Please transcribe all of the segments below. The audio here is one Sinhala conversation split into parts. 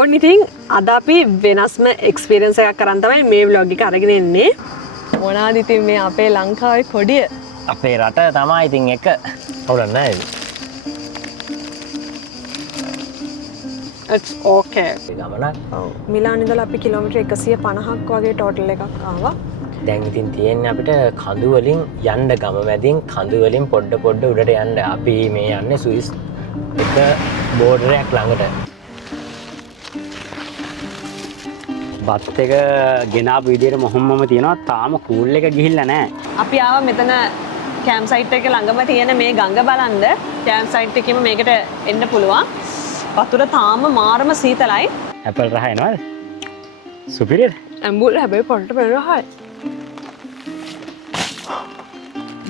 ඔන්න ඉතින් අද අපි වෙනස්ම එක්ස්පීරියන්ස් එකක් කරන් තමයි මේ vlog එක අරගෙන එන්නේ. මොනවාද ඉතින් මේ අපේ ලංකාවේ කොඩිය? අපේ රට තමයි ඉතින් එක. හවුලක් නැහැ ඒක. It's okay. ගමනක්. ඔව්. මිලාන් ඉඳලා අපි කිලෝමීටර් 150ක් වගේ ටෝටල් එකක් ආවා. දැන් ඉතින් තියෙන්නේ අපිට කඳු වලින් යන්න ගම මැදින් කඳු වලින් පොඩ උඩට යන්න. අපි මේ යන්නේ ස්විස් එක බෝඩරයක් ළඟට. බත් එක ගෙනාපු විදියට මොහොම්මම තියෙනවා. තාම කූල් එක ගිහිල්ලා නැහැ. අපි ආවා මෙතන කැම්ප් සයිට් එක ළඟම තියෙන මේ ගඟ බලන්න. කැම්ප් සයිට් එකෙම මේකට එන්න පුළුවන්. වතුර තාම මාරම සීතලයි. ඇපල් රහ එනවද? සුපිරියද? ඇම්බුල් හැබැයි පොඩට පෙරහයි.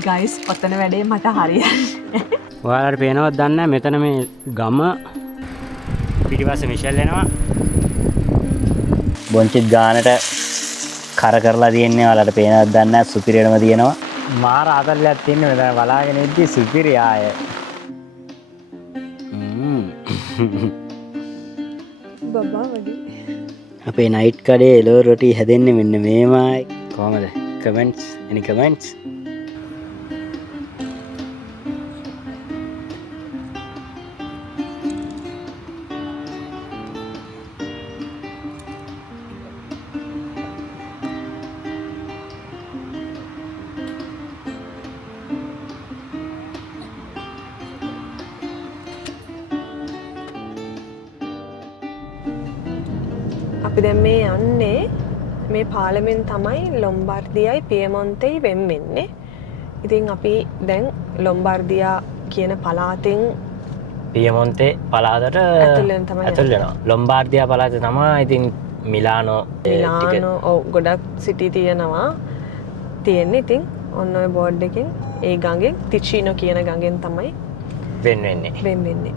ගයිස් ඔතන වැඩේ මට හරියන්නේ. ඔයාලට පේනවද දන්නේ නැහැ මෙතන මේ ගම පිටිපස්සේ මිෂෙල් එනවා. බොන්චිත් ගානට කර කරලා තියෙන්නේ ඔයාලට පේනවද දන්නේ නැහැ සුපිරියටම තියෙනවා. මාර ආතල්ලයක් තියෙන්නේ මෙතන බලාගෙන ඉද්දි සුපිරිය ආය. බබා වගේ. අපේ නයිට් කඩේ එළවලු රොටි හැදෙන්නේ මෙන්න මේමයි. කොහමද? Comments any comments? අපි දැන් මේ යන්නේ මේ පාලමෙන් තමයි ලොම්බාර්දියයි පියමොන්තෙයි වෙන් වෙන්නේ. ඉතින් අපි දැන් ලොම්බාර්දියා කියන පළාතෙන් පියමොන්තේ පළාතට ඇතුල් වෙනවා. ලොම්බාර්දියා පළාතේ තමයි ඉතින් මිලානෝ ඔව් ගොඩක් සිටි තියෙනවා. තියෙන්නේ ඉතින් ඔන්න ඔය බෝඩ් එකෙන් ඒ ගඟෙන් ටිචිනෝ කියන ගඟෙන් තමයි වෙන් වෙන්නේ.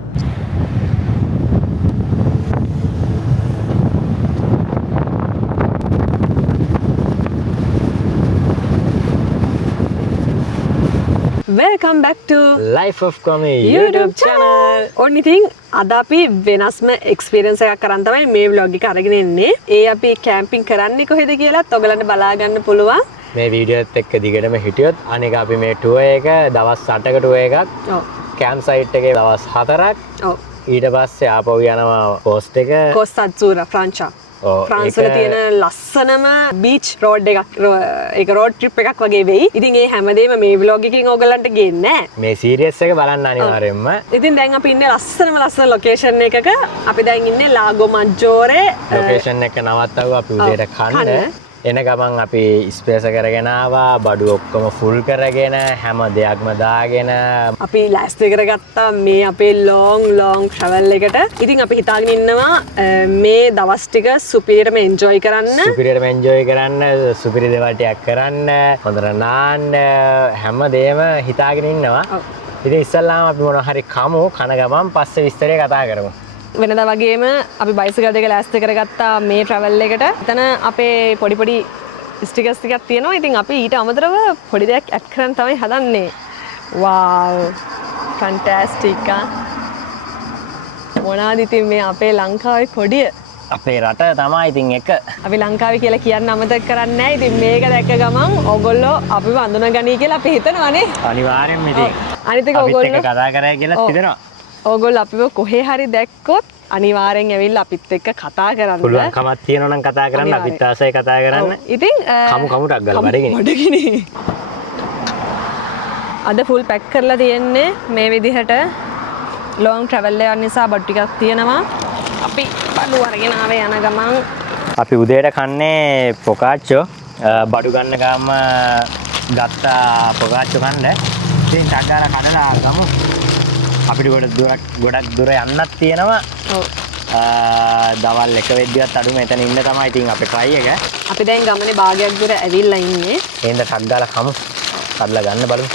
Welcome back to Life of Kwame YouTube channel. ඔන්න ඉතින් අද අපි වෙනස්ම එක්ස්පීරියන්ස් එකක් කරන් තමයි මේ vlog එක අරගෙන එන්නේ. ඒ අපි කැම්පින් කරන්නේ කොහෙද කියලාත් ඔයගලන්ට බලා ගන්න පුළුවන්. මේ වීඩියෝ එකත් එක්ක දිගටම හිටියොත් අනික අපි මේ ටුවර් එක දවස් 8ක ටුවර් එකක්. ඔව්. කැම්ප් සයිට් එකේ දවස් 4ක්. ඔව්. ඊට පස්සේ ආපහු යනවා කෝස්ට් එක. Costa Azzurra Francia. ෆ්‍රාන්ස් වල තියෙන ලස්සනම බීච් රෝඩ් එකක් ඒක රෝඩ් ට්‍රිප් එකක් වගේ වෙයි. ඉතින් ඒ හැමදේම මේ vlog එකකින් ඕගලන්ට ගේන්නේ නැහැ. මේ සීරියස් එක බලන්න අනිවාර්යෙන්ම. ඉතින් දැන් අපි ඉන්නේ ලස්සන ලොකේෂන් එකක. අපි දැන් ඉන්නේ ලාගෝ මජ්ජෝරේ ලොකේෂන් එක නවත්තව අපි උදේට කන්න. එන ගමන් අපි ස්පේස් කරගෙන ආවා. බඩු ඔක්කොම ෆුල් කරගෙන හැම දෙයක්ම දාගෙන අපි ලෑස්ති කරගත්තා මේ අපේ ලොං ට්‍රැවල් එකට. ඉතින් අපි හිතාගෙන ඉන්නවා මේ දවස් ටික සුපිරියටම එන්ජොයි කරන්න. සුපිරි දේවල් ටිකක් කරන්න. හොඳට නාන්න හැමදේම හිතාගෙන ඉන්නවා. ඉතින් ඉස්සල්ලාම අපි මොනවා හරි කමු. කන ගමන් පස්සේ විස්තරය කතා කරමු. වෙනදා වගේම අපි බයිසිකල් දෙක ලෑස්ති කරගත්තා මේ ට්‍රැවල් එකට. එතන අපේ පොඩි ස්ටිකර්ස් ටිකක් තියෙනවා. ඉතින් අපි ඊට අමතරව පොඩි දෙයක් ඇඩ් කරන්න තමයි හදන්නේ. wow fantastic. මොනවාද ඉතින් මේ අපේ ලංකාවේ කොඩිය? අපේ රට තමයි ඉතින් එක. අපි ලංකාවේ කියලා කියන්න අමතක කරන්නේ නැහැ. ඉතින් මේක දැක්ක ගමන් ඕගොල්ලෝ අපිව අඳුනගනී කියලා අපි හිතනවානේ. අනිවාර්යෙන්ම ඉතින්. අනිත් එක ඕගොල්ලෝ කතා කරා කියලා හිතනවා. ඕගොල්ලෝ අපිව කොහේ හරි දැක්කොත් අනිවාර්යෙන් ඇවිල්ලා අපිත් එක්ක කතා කරන්න. පුළුවන්කමක් තියෙනවා නම් කතා කරන්න. අපිත් ආසයි කතා කරන්න. ඉතින් කමුටක් ගාලා බඩගිනි. අද ෆුල් පැක් කරලා තියෙන්නේ මේ විදිහට. ලොං ට්‍රැවල් එකක් නිසා බඩු ටිකක් තියෙනවා. අපි බඩු අරගෙන ආවේ යන ගමන් අපි උදේට කන්නේ පොකාච්චෝ. බඩු ගන්න ගාම ගත්තා පොකාච්චෝ කන්න. ඉතින් ටග්ගාලා කඩලා ගමු. අපිට ගොඩක් දුර යන්නත් තියෙනවා. ඔව්. දවල් 1 වෙද්දිවත් අඩු මෙතන ඉන්න තමයි ඉතින් අපේ try එක. අපි දැන් ගමනේ භාගයක් දුර ඇවිල්ලා ඉන්නේ. එහෙනම් ටක් ගාලා කමු. කඩලා ගන්න බලමු.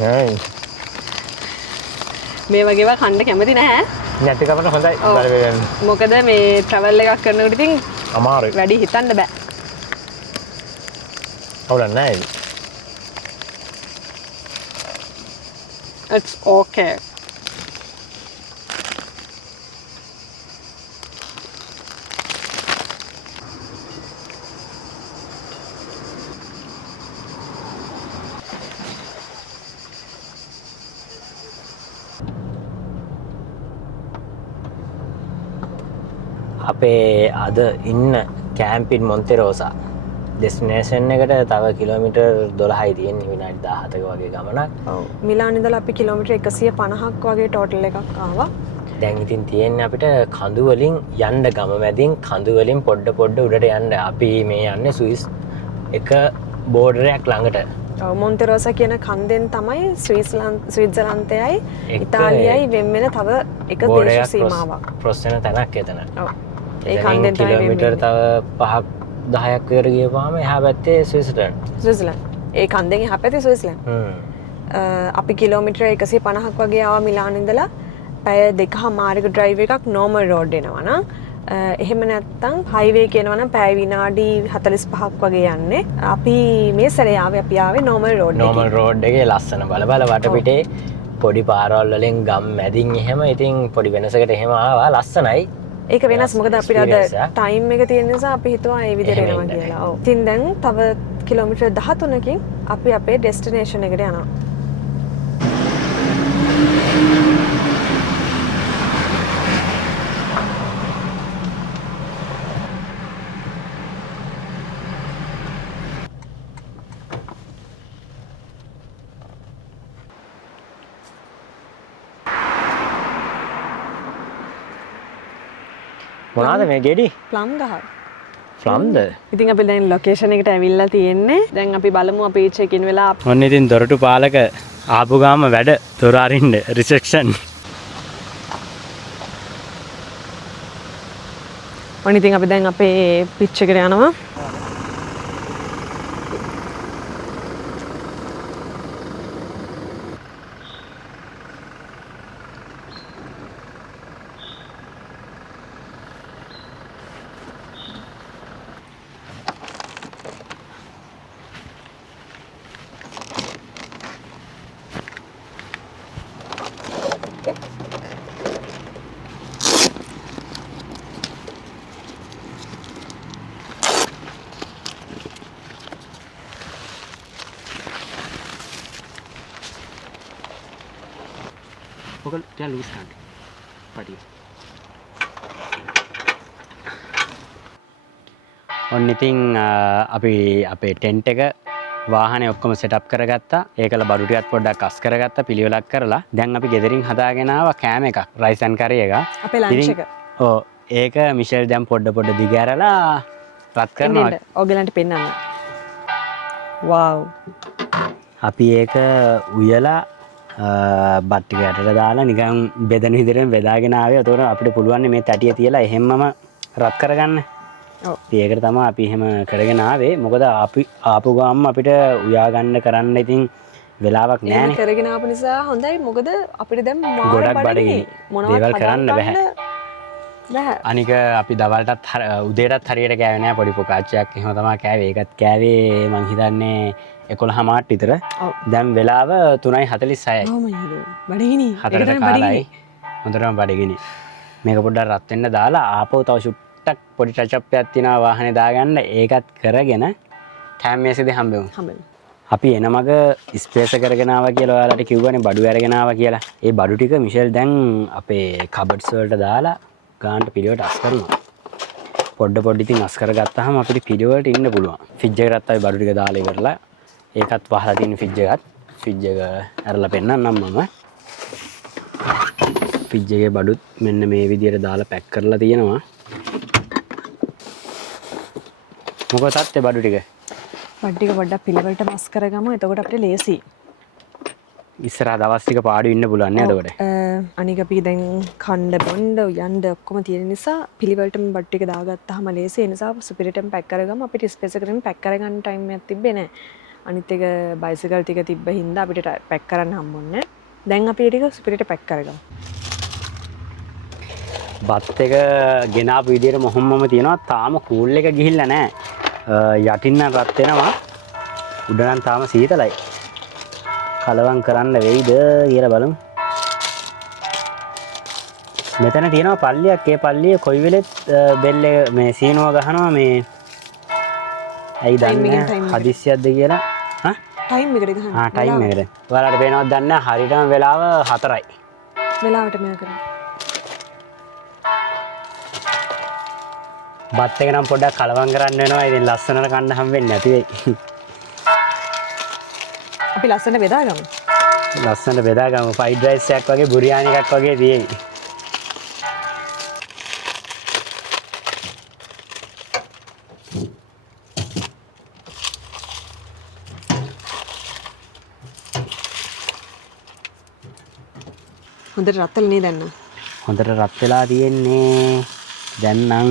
හයි. මේ වගේව කන්න කැමති නැහැ. නැති කමට හොඳයි. බලන්න. මොකද මේ ට්‍රැවල් එකක් කරනකොට ඉතින් අමාරුයි. වැඩි හිතන්න බෑ. හවුලක් නැහැ. It's okay. අපේ අද ඉන්න කෑම්පින් මොන්තෙරෝසා ඩෙස්ටිනේෂන් එකට තව කිලෝමීටර් 12යි තියෙන්නේ විනාඩි 17ක වගේ ගමනක්. ඔව්. මිලාන් ඉඳලා අපි කිලෝමීටර් 150ක් වගේ ටෝටල් එකක් ආවා. දැන් ඉතින් තියෙන්නේ අපිට කඳු වලින් යන්න ගම මැදින් කඳු වලින් පොඩ උඩට යන්න. අපි මේ යන්නේ ස්විස් එක බෝඩරයක් ළඟට. ඔව් මොන්තෙරෝසා කියන කන්දෙන් තමයි ස්විට්සර්ලන්තයයි ඉතාලියයි වෙන් වෙන තව එක දේශ සීමාවක්. ක්‍රොස් වෙන තැනක් එතන. ඔව්. ඒ කන්දෙන් තමයි කිලෝමීටර් තව 5ක් 10ක් විතර ගියපුවාම එහා පැත්තේ ස්විට්සර්ලන්ඩ්. ඒ කන්දෙන් එහා පැත්තේ ස්විට්සර්ලන්ඩ්. අපි කිලෝමීටර් 150ක් වගේ ආවා මිලාන් ඉඳලා. පැය 2මාරක ඩ්‍රයිව් එකක් නෝමල් රෝඩ් එනවා නම් එහෙම නැත්නම් හයිවේ කියනවා නම් පැය විනාඩි 45ක් වගේ යන්නේ. අපි මේ සැරේ ආවේ නෝමල් රෝඩ් එකේ. නෝමල් රෝඩ් එකේ ලස්සන බල වටපිටේ පොඩි පාරවල් වලින් ගම් මැදින් එහෙම ඉතින් පොඩි වෙනසකට එහෙම ආවා ලස්සනයි. ඒක වෙනස් මොකද අපිට අද ටයිම් එක තියෙන නිසා අපි හිතුවා ඒ විදිහට එනවා කියලා. ඔව්. ඉතින් දැන් තව කිලෝමීටර් 13කින් අපි අපේ ඩෙස්ටිනේෂන් එකට යනවා. මොනවාද මේ ගෙඩි? ප්ලම් ගහ. ප්ලම්ද? ඉතින් අපි දැන් ලොකේෂන් එකට ඇවිල්ලා තියෙන්නේ. දැන් අපි බලමු අපි චෙක් ඉන් වෙලා. ඔන්න ඉතින් දොරටු පාලක ආපු ගාම වැඩ දොර අරින්න රිසෙප්ෂන්. ඔන්න ඉතින් අපි දැන් අපේ පිච් එකට යනවා. Pokok dia lurus kan. Padi. ඔන්න ඉතින් අපි අපේ ටෙන්ට් එක වාහනේ ඔක්කොම සෙටප් කරගත්තා. ඒකල බඩු ටිකක් පොඩ්ඩක් අස් කරගත්තා පිළිවෙලක් කරලා. දැන් අපි ගෙදරින් හදාගෙන ආවා කෑම එකක්. රයිස් ඇන් කරි එක. අපේ ලන්ච් එක. ඔව්. ඒක මිෂෙල් දැන් පොඩ දිග ඇරලා රත් කරනවා. ඔයගලන්ට පෙන්නන්න. වව්. අපි ඒක උයලා බත් ටික යටට දාලා නිකන් බෙදන විදිහට බෙදාගෙන ආවේ. ඒතකොට අපිට පුළුවන් මේ තැටිය තියලා එහෙම්මම රත් කරගන්න. ඔව්. ඒකට තමයි අපි එහෙම කරගෙන ආවේ. මොකද අපි ආපු ගාම අපිට උයා ගන්න කරන්න ඉතින් වෙලාවක් නැහැ නේ. කරගෙන ආපු නිසා හොඳයි. මොකද අපිට දැන් ගොඩක් බඩගිනි. දේවල් කරන්න බෑ. බෑ. අනික අපි දවල්ටත් උදේටත් හරියට කෑවේ නෑ. පොඩි පොකාච්චයක් එහෙම තමයි කෑවේ. ඒකත් කෑවේ මං හිතන්නේ 11:00 විතර. දැන් වෙලාව 3:46යි. ඔව් මයිලෝ. බඩගිනි. හතරට කාලයි. හොඳටම බඩගිනි. මේක පොඩ්ඩක් රත් වෙන්න දාලා ආපහු තව ෂුට්ටක් පොඩි ටච් එකක් තියෙනවා වාහනේ දාගන්න. ඒකත් කරගෙන ටයිම් මේසෙදි හම්බෙමු. අපි එන මග ස්පේස් කරගෙන ආවා කියලා ඔයාලට කිව්වනේ බඩු අරගෙන ආවා කියලා. ඒ බඩු ටික මිෂෙල් දැන් අපේ කබඩ්ස් වලට දාලා ගානට පිළිවෙලට අස් කරනවා. පොඩ්ඩ ඉතින් අස් කරගත්තාම අපිට පිළිවෙලට ඉන්න පුළුවන්. ෆ්‍රිජ් එකටත් අපි බඩු ටික දාලා ඉවරලා ඒකත් වහලා තියෙන ෆ්‍රිජ් එකත් ෆ්‍රිජ් එක ඇරලා පෙන්නන්නම් මම. ෆ්‍රිජ් එකේ බඩුත් මෙන්න මේ විදිහට දාලා පැක් කරලා තියෙනවා. මොකද තාත්තේ බඩු ටික? බඩු ටික පොඩ්ඩක් පිළිවෙලට මස් කරගමු. එතකොට අපිට ලේසි. ඉස්සරහ දවස් ටික පාඩු ඉන්න පුළුවන් නේද එතකොට? අනික අපි දැන් කණ්ඩ බොණ්ඩ යන්න ඔක්කොම තියෙන නිසා පිළිවෙලටම බඩු ටික දාගත්තාම ලේසි. ඒ නිසා සුපිරිටම පැක් කරගමු. අපිට ස්පේස් එකකින් පැක් කරගන්න ටයිම් එකක් තිබ්බේ නැහැ. අනිත් එක බයිසිකල් ටික තිබ්බ හින්දා අපිට පැක් කරන්න හම්බුන්නේ නැහැ. දැන් අපි ටික සුපිරිට පැක් කරගමු. බත් එක ගෙනාපු විදියට මොහොම්මම තියෙනවා. තාම කූල් එක ගිහිල්ලා නැහැ. යටින් නම් රත් වෙනවා. උඩ නම් තාම සීතලයි. කලවම් කරන්න වෙයිද කියලා බලමු. මෙතන තියෙනවා පල්ලියක්. ඒ පල්ලිය කොයි වෙලෙත් බෙල් එක මේ සීනුව ගහනවා මේ ඇයි දන්නේ හදිස්සියක්ද කියලා. හා ටයිම් එකට ගහන්න. ටයිම් එකට. ඔයාලට පේනවද දන්නේ නැහැ. හරියටම වෙලාව 4යි. වෙලාවට මෙයා කරා. බත් එක නම් පොඩ්ඩක් කලවම් කරන්න වෙනවා. ඉතින් ලස්සනට කන්න හම් වෙන්නේ නැති වෙයි. අපි ලස්සනට බෙදාගමු. ලස්සනට බෙදාගමු. ෆ්‍රයිඩ් රයිස් එකක් වගේ බුරියානි එකක් වගේ තියෙයි. හොඳට රත් වෙලා නේ දැන් නම්. හොඳට රත් වෙලා තියෙන්නේ. දැන් නම්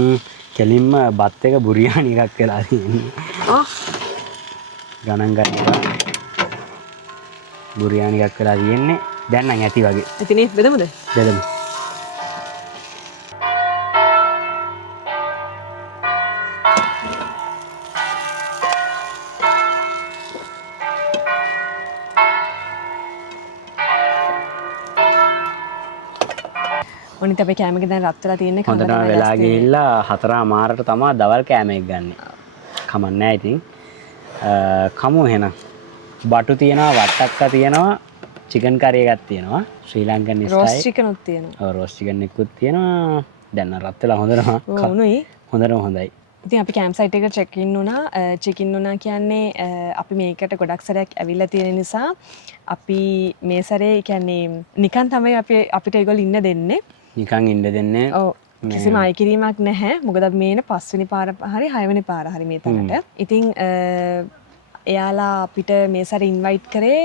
කෙලින්ම බත් එක බුරියානි එකක් වෙලා තියෙන්නේ. ගණන් ගන්නවා. බුරියානි එකක් වෙලා තියෙන්නේ. දැන් නම් ඇති වගේ. ඉතින් බෙදමුද? බෙදමු. ඔනිත් අපේ කෑම එක දැන් රත් වෙලා තියෙන්නේ. හොඳටම වෙලා ගිහිල්ලා 4:00 තමයි දවල් කෑම එක ගන්න. කමක් නැහැ ඉතින්. කමු එහෙනම්. බටු තියෙනවා, වට්ටක්කා තියෙනවා, චිකන් කරි එකක් තියෙනවා. ශ්‍රී ලංකන් ස්ටයිල්. රෝස් චිකන් උත් තියෙනවා. ඔව් රෝස් චිකන් එකකුත් තියෙනවා. දැන් නම් රත් වෙලා හොඳටම. උණුයි. හොඳටම හොඳයි. ඉතින් අපි කැම්ප් සයිට් එකට චෙක් ඉන් වුණා. චෙක් ඉන් වුණා කියන්නේ අපි මේකට ගොඩක් සැරයක් ඇවිල්ලා තියෙන නිසා අපි මේ සැරේ කියන්නේ නිකන් තමයි අපිට ඒගොල්ලෝ ඉන්න දෙන්නේ. නිකන් ඉන්න දෙන්නේ. ඔව්. කිසිම අය කිරීමක් නැහැ. මොකද මේන 5 වෙනි පාර හරි 6 වෙනි පාර හරි මේ තැනට. ඉතින් එයාලා අපිට මේ සැරේ ඉන්වයිට් කරේ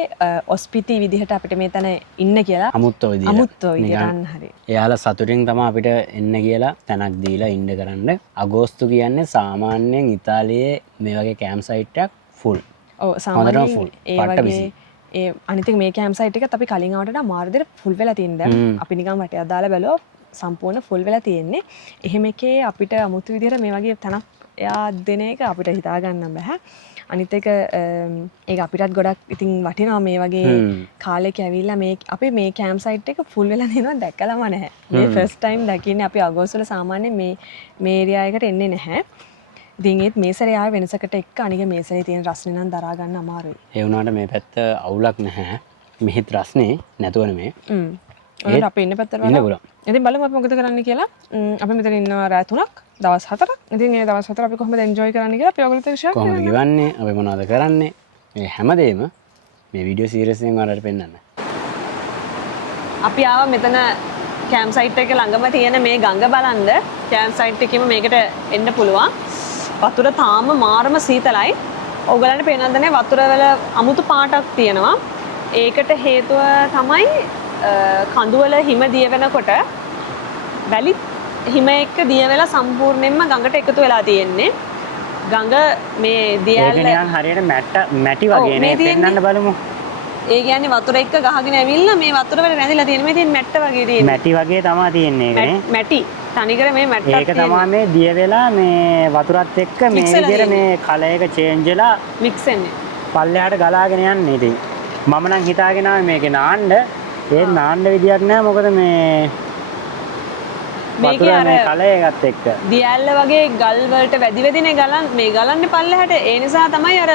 ඔස්පිටි විදිහට අපිට මේ තැන ඉන්න කියලා. අමුත්තෝ විදිහට. අමුත්තෝ විදිහට හරි. එයාලා සතුටින් තමයි අපිට එන්න කියලා තැනක් දීලා ඉන්න කරන්න. අගෝස්තු කියන්නේ සාමාන්‍යයෙන් ඉතාලියේ මේ වගේ කැම්ප් සයිට් එකක් ෆුල්. ඔව් සාමාන්‍යයෙන් ඒ වගේ ඒ අනිත් මේ කැම්ප් සයිට් එකත් අපි කලින් ආවට වඩා මාරු දෙයට ෆුල් වෙලා තියෙන දැන්. අපි නිකන් වටේ අදාලා බැලුවා සම්පූර්ණ ෆුල් වෙලා තියෙන්නේ. එහෙම එකේ අපිට අමුතු විදිහට මේ වගේ තැනක් එයා දෙන එක අපිට හිතා ගන්න බෑ. අනිත් එක ඒක අපිටත් ගොඩක් ඉතින් වටිනවා මේ වගේ කාලෙක ඇවිල්ලා මේ අපි මේ කැම්ප් සයිට් එක ෆුල් වෙලා තියෙනවා දැකලාම නැහැ. මේ ෆස්ට් ටයිම් දකින්නේ අපි අගෝස්තු වල සාමාන්‍යයෙන් මේ ඒරියා එකට එන්නේ නැහැ. ඉතින් ඒත් මේ සැරේ ආවේ වෙනසකට එක්ක අනික මේ සැරේ තියෙන රස්නේ නම් දරා ගන්න අමාරුයි. ඒ වුණාට මේ පැත්ත අවුලක් නැහැ. මෙහෙත් රස්නේ නැතුව නෙමේ. ඒත් අපි ඉන්න පැත්තට ඉන්න පුළුවන්. ඉතින් බලමු අපි මොකද කරන්න කියලා. අපි මෙතන ඉන්නවා රාත් 3ක් දවස් 4ක්. ඉතින් ඒ දවස් 4 අපි කොහොමද එන්ජොයි කරන්න කියලා අපි ඔයගොල්ලෝත් එක්ක ෂෙයා කරමු. කොහොමද ගෙවන්නේ? අපි මොනවද කරන්නේ? මේ හැමදේම මේ වීඩියෝ සීරීස් එකෙන් ඔයාලට පෙන්නන්න. අපි ආවා මෙතන කැම්ප් සයිට් එක ළඟම තියෙන මේ ගඟ බලන්න. කැම්ප් සයිට් එකෙම මේකට එන්න පුළුවන්. වතුර තාම මාරම සීතලයි. ඕගලන්ට පේනවද වතුර වල අමුතු පාටක් තියෙනවා. ඒකට හේතුව තමයි කඳුවල හිම දිය වෙනකොට වැලි හිම එක්ක දිය වෙලා සම්පූර්ණයෙන්ම ගඟට එකතු වෙලා තියෙන්නේ. ගඟ මේ දියැල්ල ඒක නිකන් හරියට මැටි වගේ නේ පෙන්නන්න බලමු. ඒ කියන්නේ වතුර එක්ක ගහගෙන ඇවිල්ලා මේ වතුර වල රැඳිලා තියෙන මේ තියෙන මැට්ට වගේ තියෙන්නේ. මැටි වගේ තමයි තියෙන්නේ ඒකනේ. මැටි. තනිකර මේ මැට්ටක් ඒක තමයි මේ දිය වෙලා මේ වතුරත් එක්ක මේ විදිහට මේ කලර් එක චේන්ජ් වෙලා මික්ස් වෙන්නේ. පල්ලෙහාට ගලාගෙන යන්නේ ඉතින්. මම නම් හිතාගෙන ආවේ මේකේ නාන්න. ඒ නාන්න විදියක් නෑ මොකද මේ මේකේ අර කලර් එකත් එක්ක. දියැල්ල වගේ ගල් වලට වැඩි වැඩිනේ ගලන්නේ පල්ලෙහාට. ඒ නිසා තමයි අර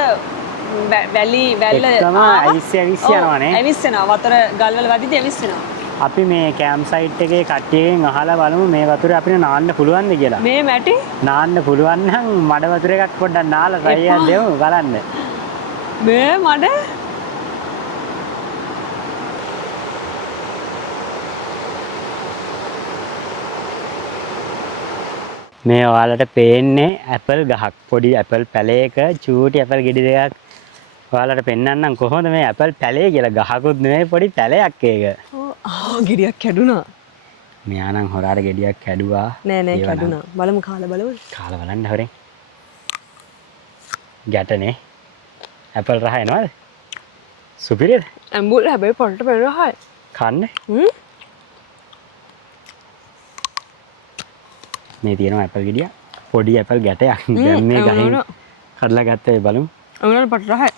වැලි වැල්ල යනවානේ. ඇවිස්සෙනවා. වතුර ගල් වල වැඩිදී ඇවිස්සෙනවා. අපි මේ කැම්ප් සයිට් එකේ කට්ටියගෙන් අහලා බලමු මේ වතුරේ අපිට නාන්න පුළුවන්ද කියලා. මේ මැටි නාන්න පුළුවන් නම් මඩ වතුර එකක් පොඩ්ඩක් නාලා try එකක් දෙමු බලන්න. මේ මඩ මේ ඔයාලට පේන්නේ ඇපල් ගහක්. පොඩි ඇපල් පැලයක චූටි ඇපල් ගෙඩි දෙකක් ඔයාලට පෙන්නන්නම් කොහොමද මේ ඇපල් පැලේ කියලා. ගහකුත් නෙමෙයි පොඩි පැලයක් ඒක. ගෙඩියක් කැඩුනා. මෙයා නම් හොරාට ගෙඩියක් කැඩුවා. නෑ කැඩුනා. බලමු කාලා බලමු. කාලා බලන්න හොරෙන්. ගැටනේ. ඇපල් රහ එනවද? සුපිරියද? ඇඹුල් හැබැයි පොඩට පෙර රහයි. කන්න. මේ තියෙනවා ඇපල් ගෙඩිය. පොඩි ඇපල් ගැටයක්. දැන් මේ ගහින් කඩලා ගත්තා බලමු. අමුණට පොඩට රහයි.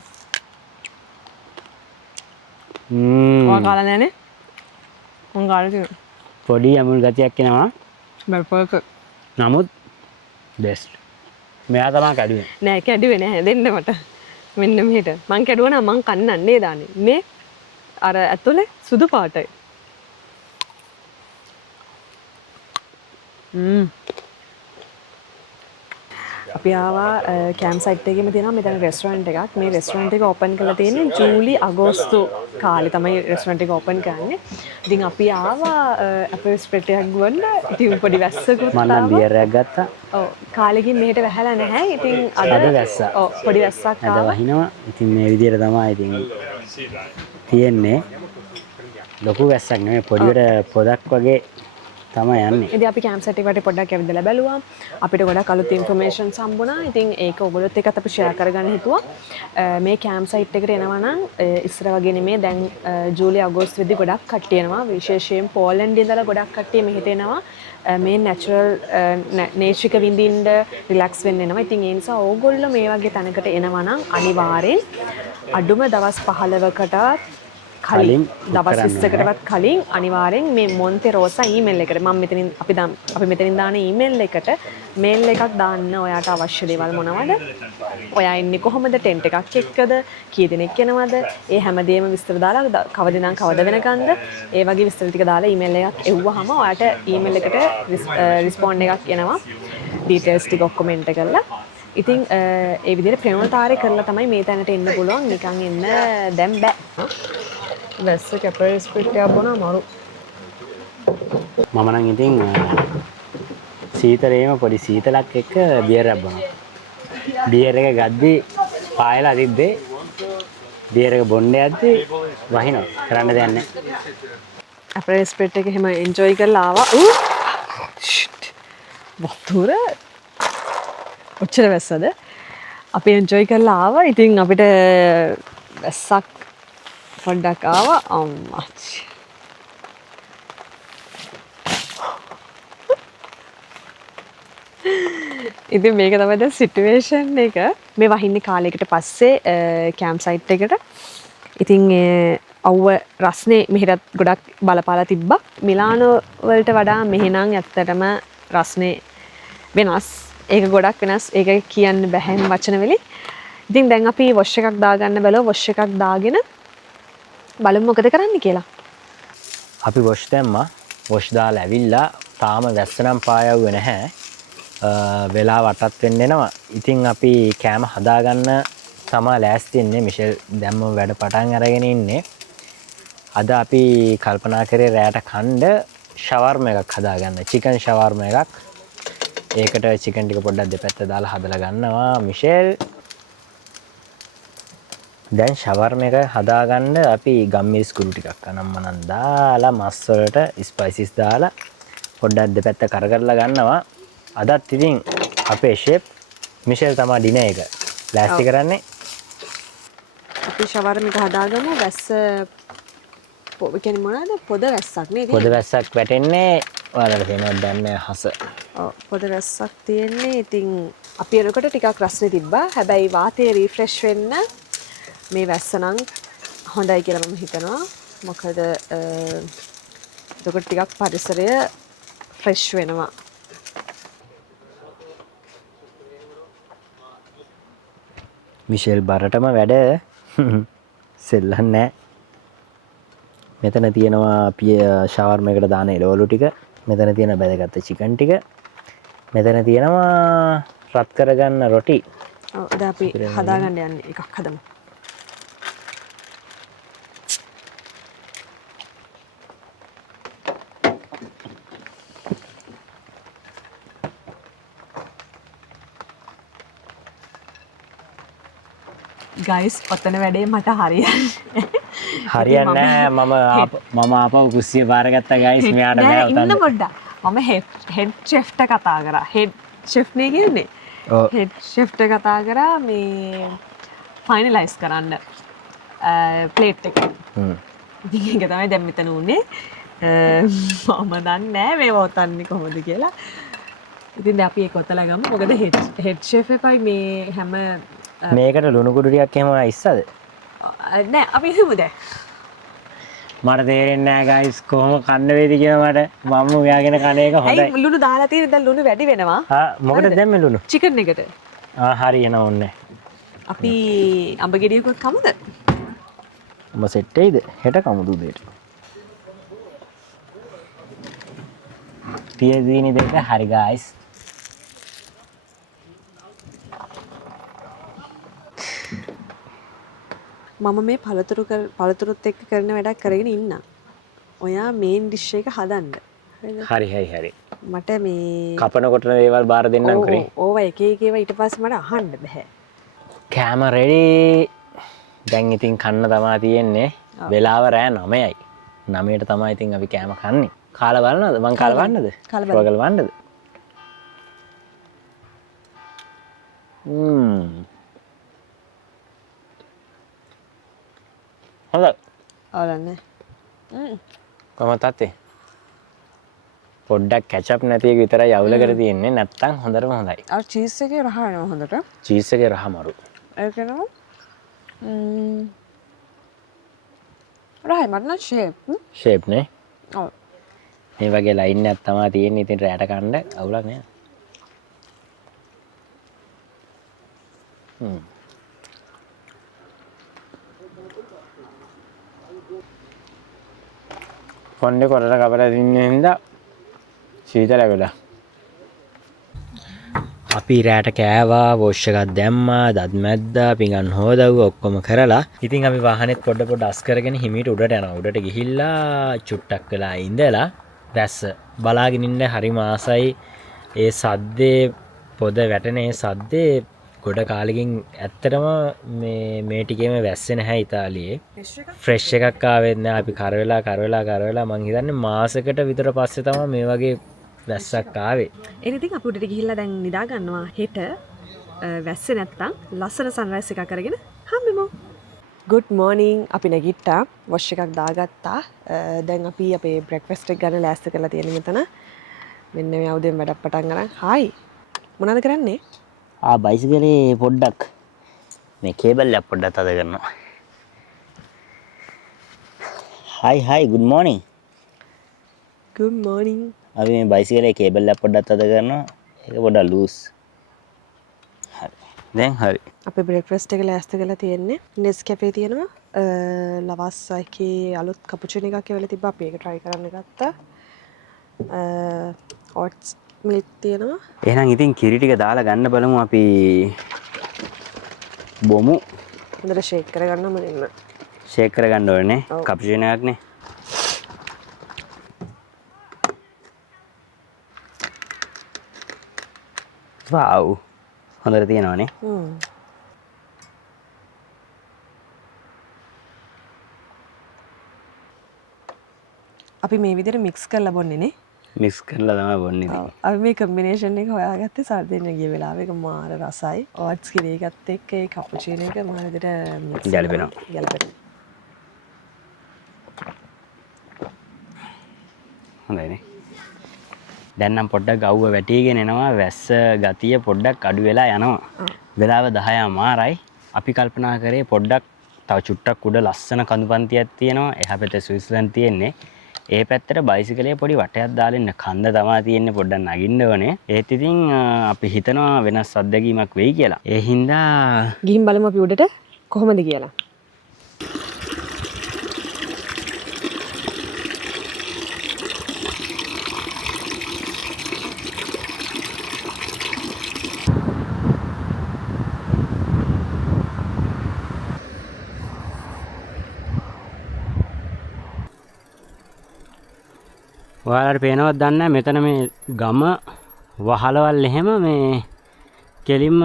ඔයා කාලා නෑනේ? මං කාලා තියෙනවා. පොඩි අමුල් ගතියක් එනවා. බල්පක. නමුත් බෙස්ට්. මෙයා තමයි කැඩුවේ. නෑ කැඩුවේ නෑ දෙන්න මට. මෙන්න මෙහෙට. මං කැඩුවා නම් මං කන්නන්නේ දාන්නේ. මේ අර ඇතුලේ සුදු පාටයි. අපි ආවා කැම්ප් සයිට් එකේම තියෙනවා මෙතන රෙස්ටොරන්ට් එකක්. මේ රෙස්ටොරන්ට් එක ඕපන් කරලා තියෙන්නේ ජූලි අගෝස්තු කාලේ තමයි රෙස්ටොරන්ට් එක ඕපන් කරන්නේ. ඉතින් අපි ආවා අපේ ස්ප්‍රෙඩ් එකක් ගන්න. ඉතින් පොඩි වැස්සකුත් මම නම් බියර් එකක් ගත්තා. ඔව් කාලෙකින් මෙහෙට වැහැලා නැහැ. ඉතින් අද වැස්සා. ඔව් පොඩි වැස්සක් අද ආවා. වහිනවා. ඉතින් මේ විදිහට තමයි ඉතින් තියෙන්නේ. ලොකු වැස්සක් නෙමෙයි පොඩියට පොදක් වගේ තමයි යන්නේ. ඉතින් අපි කැම්ප් සයිට් එකට පොඩ්ඩක් ඇවිදලා බැලුවා. අපිට ගොඩක් අලුත් ඉන්ෆර්මේෂන්ස් හම්බුණා. ඉතින් ඒක ඔයගොල්ලොත් එක්කත් අපි ෂෙයා කරගන්න හිතුවා. මේ කැම්ප් සයිට් එකට එනවා නම් ඉස්සර වගේ නෙමෙයි දැන් ජූලි අගෝස්තු වෙද්දි ගොඩක් කට්ටිය එනවා. විශේෂයෙන් පෝලන්ඩ් ඉඳලා ගොඩක් කට්ටිය මෙහෙට එනවා. මේ නැචරල් නේචර් එක විඳින්න රිලැක්ස් වෙන්න එනවා. ඉතින් ඒ නිසා ඕගොල්ලෝ මේ වගේ තැනකට එනවා නම් අනිවාර්යෙන් අඩුම දවස් 15කටත් කලින් දවස් 20කටවත් කලින් අනිවාර්යෙන් මේ මොන්තේ රෝසා ඊමේල් එකට මම මෙතනින් අපි මෙතනින් දාන ඊමේල් එකට මේල් එකක් දාන්න ඔයාට අවශ්‍ය දේවල් මොනවද? ඔයා ඉන්නේ කොහොමද? ටෙන්ට් එකක් එක්කද? කී දෙනෙක් එනවද? ඒ හැමදේම විස්තර දාලා කවද ඉඳන් කවද වෙනකන්ද? ඒ වගේ විස්තර ටික දාලා ඊමේල් එකක් එව්වහම ඔයාට ඊමේල් එකට රිස්පොන්ඩ් එකක් එනවා. ඩීටේල්ස් ටික ඔක්කොම එන්ටර් කරලා ඉතින් ඒ විදිහට ප්‍රේමතාරය කරලා තමයි මේ තැනට එන්න පුළුවන්. නිකන් එන්න දැන් බෑ. වැස්ස කැපරේ ස්ප්‍රිට් එකක් බොනවා මරු. මම නම් ඉතින් සීතලේම පොඩි සීතලක් එක්ක බියර් එකක් බොනවා. බියර් එක ගද්දි පායලා තිබ්බේ බියර් එක බොන්න යද්දි වහිනවා. කරන්න දෙයක් නැහැ. අපේ ස්ප්‍රිට් එක එහෙම එන්ජොයි කරලා ආවා. වතුර ඔච්චර වැස්සද? අපි එන්ජොයි කරලා ආවා. ඉතින් අපිට වැස්සක් පොඩ්ඩක් ආවා අම්මා. ඉතින් මේක තමයි දැන් සිටුේෂන් එක. මේ වහින්නේ කාලයකට පස්සේ කැම්ප් සයිට් එකට. ඉතින් අවුව රස්නේ මෙහෙටත් ගොඩක් බලපාලා තිබ්බා. මිලානෝ වලට වඩා මෙහෙනම් ඇත්තටම රස්නේ වෙනස්. ඒක ගොඩක් වෙනස්. ඒක කියන්න බැහැ වචන වලින්. ඉතින් දැන් අපි වොෂ් එකක් දාගන්න බැලුවා. වොෂ් එකක් දාගෙන බලමු මොකද කරන්න කියලා. අපි වොෂ් දැම්මා. වොෂ් දාලා ඇවිල්ලා තාම වැස්ස නම් පායවුවේ නැහැ. වෙලාව අටත් වෙන්න එනවා. ඉතින් අපි කෑම හදාගන්න තමයි ලෑස්ති වෙන්නේ. මිෂෙල් දැම්ම වැඩ පටන් අරගෙන ඉන්නේ. අද අපි කල්පනා කරේ රෑට කන්න ෂවර්ම එකක් හදාගන්න. චිකන් ෂවර්ම එකක්. ඒකට චිකන් ටික පොඩ්ඩක් දෙපැත්ත දාලා හදලා ගන්නවා මිෂෙල්. දැන් ෂවර්ම එක හදාගන්න අපි ගම්මිරිස් කුඩු ටිකක් අනම්මනම් දාලා මස් වලට ස්පයිසිස් දාලා පොඩ්ඩක් දෙපැත්ත කරකරලා ගන්නවා. අදත් ඉතින් අපේ ෂෙෆ් මිෂෙල් තමයි ඩිනර් එක ලෑස්ති කරන්නේ. අපි ෂවර්ම එක හදාගමු. වැස්ස කියන්නේ මොනවද? පොද වැස්සක් නේද? පොද වැස්සක් වැටෙන්නේ ඔයාලට පේනවද දන්නේ හස. ඔව් පොද වැස්සක් තියෙන්නේ. ඉතින් අපි එනකොට ටිකක් රස්නේ තිබ්බා. හැබැයි වාතය රිෆ්‍රෙෂ් වෙන්න මේ වැස්ස නම් හොඳයි කියලා මම හිතනවා. මොකද එතකොට ටිකක් පරිසරය ෆ්‍රෙෂ් වෙනවා. මිෂෙල් බරටම වැඩ සෙල්ලන්නේ නැහැ. මෙතන තියෙනවා ෂවර්ම එකට දාන එළවලු ටික. මෙතන තියෙන බැදගත්ත චිකන් ටික. මෙතන තියෙනවා රත් කරගන්න රොටි. ඔව් දැන් අපි හදාගන්න යන්නේ එකක් හදමු. ගයිස් ඔතන වැඩේ මට හරියන්නේ නැහැ. මම ආපහු කුස්සිය බාරගත්තා ගයිස්. මෙයාට බෑ උතන්න. ඉන්න පොඩ්ඩක්. මම හෙඩ් ෂෙෆ්ට කතා කරා. හෙඩ් ෂෙෆ් නේ කියන්නේ. ඔව්. හෙඩ් ෂෙෆ්ට කතා කරා මේ ෆයිනලයිස් කරන්න ප්ලේට් එක. ඉතින් ඒක තමයි දැන් මෙතන උනේ. මම දන්නේ නැහැ මේව ඔතන්නේ කොහොමද කියලා. ඉතින් දැන් අපි ඒක ඔතලා ගමු. මොකද හෙඩ් ෂෙෆ් එකයි මේ හැම මේකට ලුණු කුඩු ටිකක් එහෙම ඉස්සද? නෑ අපි හිමු දැන්. මට තේරෙන්නේ නැහැ ගයිස් කොහොම කන්න වේද කියලා මට. මම උයාගෙන කන එක හොඳයි. ඇයි ලුණු දාලා තියෙන දැන් ලුණු වැඩි වෙනවා. මොකටද දැම්මේ ලුණු? චිකන් එකට. හරි එනවා ඕනේ. අපි අඹ ගෙඩියකොත් කමුද? ඔබ සෙට් වෙයිද? හෙට කමුද උදේට? තියෙදිනේ දෙක හරි ගයිස්. මම මේ පළතුරුත් එක්ක කරන වැඩක් කරගෙන ඉන්නම්. ඔයා මේන් ඩිෂ් එක හදන්න. හරි. මට මේ කපන කොටන දේවල් බාර දෙන්නම් කරේ. ඕවා එක එක ඒවා ඊට පස්සේ මට අහන්න බෑ. කෑම රෙඩි. දැන් ඉතින් කන්න තමා තියෙන්නේ. වෙලාව රෑ 9යි. 9ට තමයි ඉතින් අපි කෑම කන්නේ. කාලා බලනවද? මං කාලා බලන්නද? කාලා බලන්නද? හොඳයි. අවලන්නේ. කොහමද තාත්තේ? පොඩ්ඩක් කැචප් නැති එක විතරයි අවුලකට තියෙන්නේ. නැත්තම් හොඳටම හොඳයි. අර චීස් එකේ රහ එනවා හොඳට. චීස් එකේ රහ මරු. ඒක නෝ රහයි මට නම් ෂේප් නේ. ඔව්. මේ වගේ ලයින් එකක් තමයි තියෙන්නේ. ඉතින් රැට කන්න අවුලක් නෑ. කොණ්ඩේ කොරට කපලා දින්නේ හින්දා සීතල වෙලා. අපි රැට කෑවා, වොෂ් එකක් දැම්මා, දත් මැද්දා, පිඟන් හොදවුවා ඔක්කොම කරලා. ඉතින් අපි වාහනේත් පොඩ අස් කරගෙන හිමීට උඩට යනවා. උඩට ගිහිල්ලා චුට්ටක් වෙලා ඉඳලා වැස්ස බලාගෙන ඉන්න හරිම ආසයි. ඒ සද්දේ පොද වැටෙන ඒ සද්දේ ගොඩ කාලෙකින් ඇත්තටම මේ ටිකේම වැස්සේ නැහැ ඉතාලියේ. ෆ්‍රෙෂ් එකක් ආවෙත් නෑ. අපි කරවෙලා මං හිතන්නේ මාසෙකට විතර පස්සේ තමයි මේ වගේ වැස්සක් ආවේ. ඉතින් අපි උඩට ගිහිල්ලා දැන් නිදා ගන්නවා. හෙට වැස්සේ නැත්තම් ලස්සන සන්රයිස් එකක් අරගෙන හම්බෙමු. good morning. අපි නැගිට්ටා. වොෂ් එකක් දාගත්තා. දැන් අපි අපේ බ්‍රෙක්ෆාස්ට් එක ගන්න ලෑස්ති කරලා තියෙන මෙතන. මෙන්න මේ අවුදෙන් වැඩක් පටන් ගන්න. හායි. මොනවද කරන්නේ? බයිසිකලේ පොඩ්ඩක් මේ කේබල් එක පොඩ්ඩක් අද කරනවා. හයි good morning. good morning. අපි මේ බයිසිකලේ කේබල් එක පොඩ්ඩක් අද කරනවා. ඒක පොඩ්ඩක් ලූස්. හරි. දැන් හරි. අපේ බ්‍රෙක්ෆාස්ට් එක ලෑස්ති කරලා තියෙන්නේ. නෙස්කැෆේ තියෙනවා. ලවස්සයිකේ අලුත් කපුචිනෝ එකක් කියලා තිබ්බා. අපි ඒක try කරන්න ගත්තා. oats milk තියෙනවා. එහෙනම් ඉතින් කිරි ටික දාලා ගන්න බලමු අපි. බොමු. හොඳට ෂේක් කරගන්න මුලින්ම. ෂේක් කරගන්න ඕනේ. කපුචිනෝ එකක් නේ. වව්. හොඳට තියෙනවනේ. අපි මේ විදිහට මික්ස් කරලා බොන්නේ නේ. මික්ස් කරලා තමයි බොන්නේ ඉතින්. අපි මේ කොම්බිනේෂන් එක හොයාගත්තේ සර්දිනිය ගිය වෙලාවෙ. ඒක මාර රසයි. ඕට්ස් කිරි එකත් එක්ක ඒ කැපුචිනෝ එක මාර විදිහට මික්ස් ගැලපෙනවා. හොඳයිනේ. දැන් නම් පොඩ්ඩක් ගව්ව වැටිගෙන එනවා. වැස්ස ගතිය පොඩ්ඩක් අඩු වෙලා යනවා. වෙලාව 10:00 අපි කල්පනා කරේ පොඩ්ඩක් තව චුට්ටක් උඩ ලස්සන කඳුපන්තියක් තියෙනවා. එහා පැත්තේ ස්විස්ලන්ඩ් තියෙන්නේ. ඒ පැත්තට බයිසිකලේ පොඩි වටයක් දාලා ඉන්න කන්ද තමයි තියෙන්නේ. පොඩ්ඩක් නගින්න ඕනේ. ඒත් ඉතින් අපි හිතනවා වෙනස් අත්දැකීමක් වෙයි කියලා. ඒ හින්දා ගිහින් බලමු අපි උඩට කොහොමද කියලා. ඔයාලට පේනවද දන්නේ නැහැ මෙතන මේ ගම වහලවල් එහෙම මේ කෙලින්ම